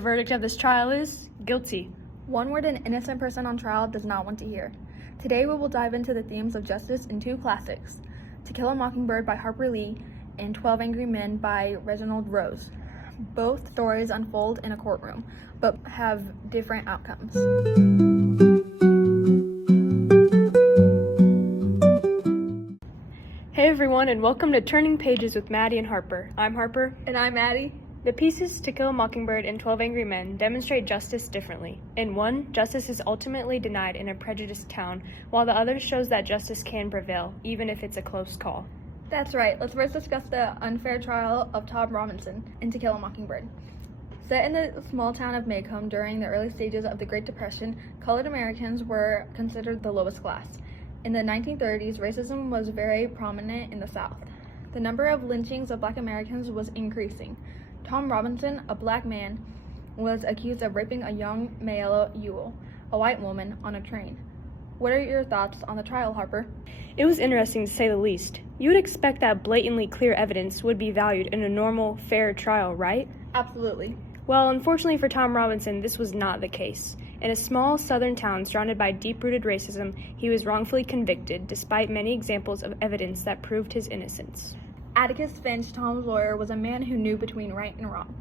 verdict of this trial is guilty. One word an innocent person on trial does not want to hear. Today we will dive into the themes of justice in two classics, To Kill a Mockingbird by Harper Lee and 12 Angry Men by Reginald Rose. Both stories unfold in a courtroom, but have different outcomes. Hey everyone, and welcome to Turning Pages with Maddy and Harper. I'm Harper. And I'm Maddy. The pieces To Kill a Mockingbird and 12 Angry Men demonstrate justice differently. In one, justice is ultimately denied in a prejudiced town, while the other shows that justice can prevail, even if it's a close call. That's right. Let's first discuss the unfair trial of Tom Robinson in To Kill a Mockingbird. Set in the small town of Macomb during the early stages of the Great Depression, colored Americans were considered the lowest class. In the 1930s, racism was very prominent in the South. The number of lynchings of Black Americans was increasing. Tom Robinson, a Black man, was accused of raping a young Mayella Ewell, a white woman, on a train. What are your thoughts on the trial, Harper? It was interesting to say the least. You would expect that blatantly clear evidence would be valued in a normal, fair trial, right? Absolutely. Well, unfortunately for Tom Robinson, this was not the case. In a small southern town surrounded by deep-rooted racism, he was wrongfully convicted, despite many examples of evidence that proved his innocence. Atticus Finch, Tom's lawyer, was a man who knew between right and wrong.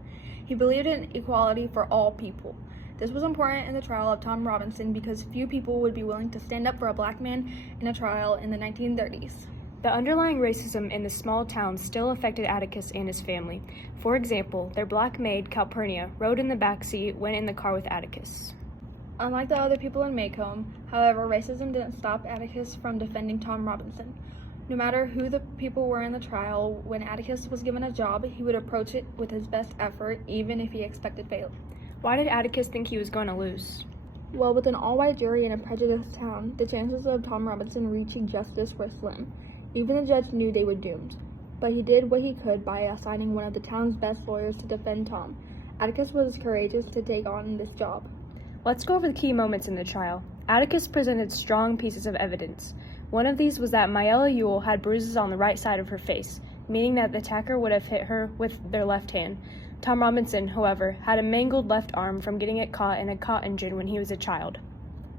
He believed in equality for all people. This was important in the trial of Tom Robinson because few people would be willing to stand up for a Black man in a trial in the 1930s. The underlying racism in the small town still affected Atticus and his family. For example, their Black maid, Calpurnia, rode in the back seat when in the car with Atticus. Unlike the other people in Macomb, however, racism didn't stop Atticus from defending Tom Robinson. No matter who the people were in the trial, when Atticus was given a job, he would approach it with his best effort, even if he expected failure. Why did Atticus think he was going to lose? Well, with an all-white jury in a prejudiced town, the chances of Tom Robinson reaching justice were slim. Even the judge knew they were doomed. But he did what he could by assigning one of the town's best lawyers to defend Tom. Atticus was courageous to take on this job. Let's go over the key moments in the trial. Atticus presented strong pieces of evidence. One of these was that Mayella Ewell had bruises on the right side of her face, meaning that the attacker would have hit her with their left hand. Tom Robinson, however, had a mangled left arm from getting it caught in a cotton gin when he was a child.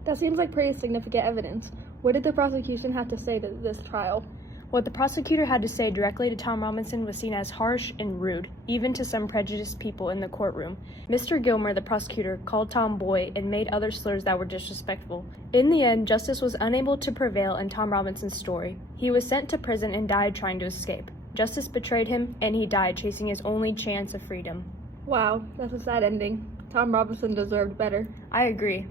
That seems like pretty significant evidence. What did the prosecution have to say to this trial? What the prosecutor had to say directly to Tom Robinson was seen as harsh and rude, even to some prejudiced people in the courtroom. Mr. Gilmer, the prosecutor, called Tom boy and made other slurs that were disrespectful. In the end, justice was unable to prevail in Tom Robinson's story. He was sent to prison and died trying to escape. Justice betrayed him, and he died chasing his only chance of freedom. Wow, that's a sad ending. Tom Robinson deserved better. I agree.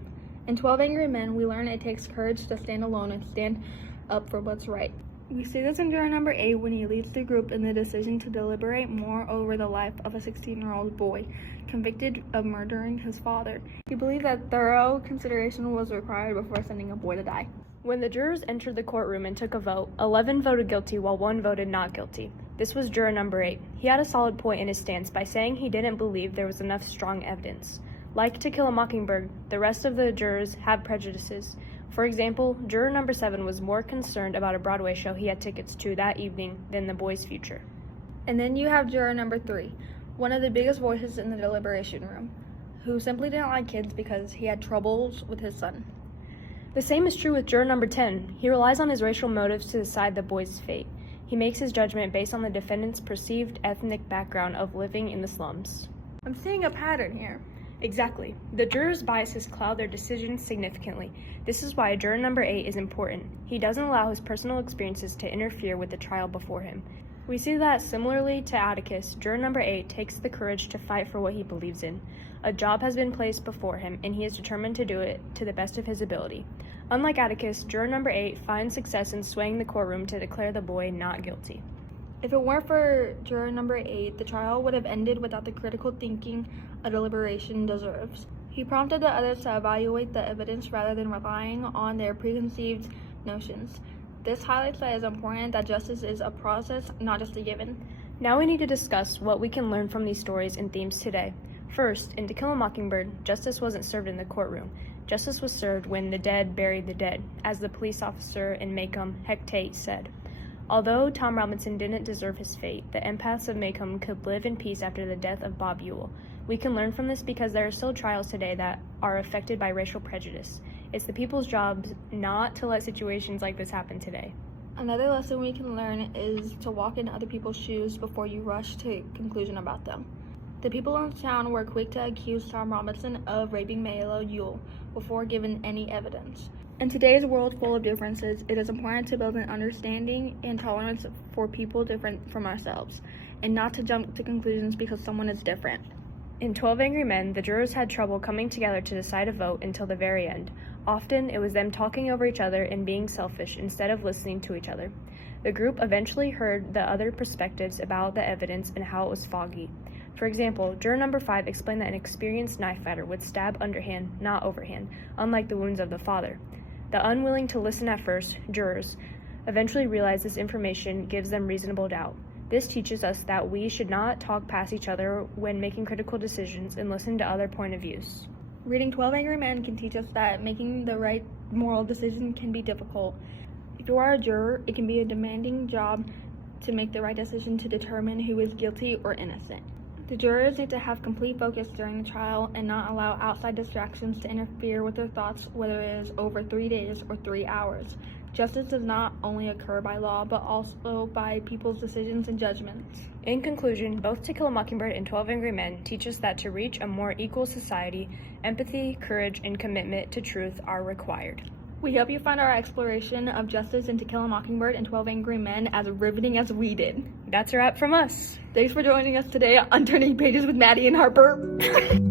In 12 Angry Men, we learn it takes courage to stand alone and stand up for what's right. We see this in juror number 8 when he leads the group in the decision to deliberate more over the life of a 16-year-old boy convicted of murdering his father. He believed that thorough consideration was required before sending a boy to die. When the jurors entered the courtroom and took a vote, 11 voted guilty while 1 voted not guilty. This was juror number 8. He had a solid point in his stance by saying he didn't believe there was enough strong evidence. Like To Kill a Mockingbird, the rest of the jurors had prejudices. For example, juror number 7 was more concerned about a Broadway show he had tickets to that evening than the boy's future. And then you have juror number 3, one of the biggest voices in the deliberation room, who simply didn't like kids because he had troubles with his son. The same is true with juror number 10. He relies on his racial motives to decide the boy's fate. He makes his judgment based on the defendant's perceived ethnic background of living in the slums. I'm seeing a pattern here. Exactly. The jurors' biases cloud their decisions significantly. This is why juror number 8 is important. He doesn't allow his personal experiences to interfere with the trial before him. We see that similarly to Atticus, juror number 8 takes the courage to fight for what he believes in. A job has been placed before him, and he is determined to do it to the best of his ability. Unlike Atticus, juror number 8 finds success in swaying the courtroom to declare the boy not guilty. If it weren't for juror number 8, the trial would have ended without the critical thinking a deliberation deserves. He prompted the others to evaluate the evidence rather than relying on their preconceived notions. This highlights that it is important that justice is a process, not just a given. Now we need to discuss what we can learn from these stories and themes today. First, in To Kill a Mockingbird, justice wasn't served in the courtroom. Justice was served when the dead buried the dead, as the police officer in Macomb, Heck Tate, said. Although Tom Robinson didn't deserve his fate, the empaths of Macomb could live in peace after the death of Bob Ewell. We can learn from this because there are still trials today that are affected by racial prejudice. It's the people's jobs not to let situations like this happen today. Another lesson we can learn is to walk in other people's shoes before you rush to a conclusion about them. The people in town were quick to accuse Tom Robinson of raping Mayla Ewell before giving any evidence. In today's world full of differences, it is important to build an understanding and tolerance for people different from ourselves, and not to jump to conclusions because someone is different. In 12 Angry Men, the jurors had trouble coming together to decide a vote until the very end. Often, it was them talking over each other and being selfish instead of listening to each other. The group eventually heard the other perspectives about the evidence and how it was foggy. For example, juror number 5 explained that an experienced knife fighter would stab underhand, not overhand, unlike the wounds of the father. The unwilling to listen at first, jurors, eventually realized this information gives them reasonable doubt. This teaches us that we should not talk past each other when making critical decisions and listen to other point of views. Reading 12 Angry Men can teach us that making the right moral decision can be difficult. If you are a juror, it can be a demanding job to make the right decision to determine who is guilty or innocent. The jurors need to have complete focus during the trial and not allow outside distractions to interfere with their thoughts, whether it is over 3 days or 3 hours. Justice does not only occur by law, but also by people's decisions and judgments. In conclusion, both To Kill a Mockingbird and 12 Angry Men teach us that to reach a more equal society, empathy, courage, and commitment to truth are required. We hope you find our exploration of justice in To Kill a Mockingbird and 12 Angry Men as riveting as we did. That's a wrap from us. Thanks for joining us today on Turning Pages with Maddy and Harper.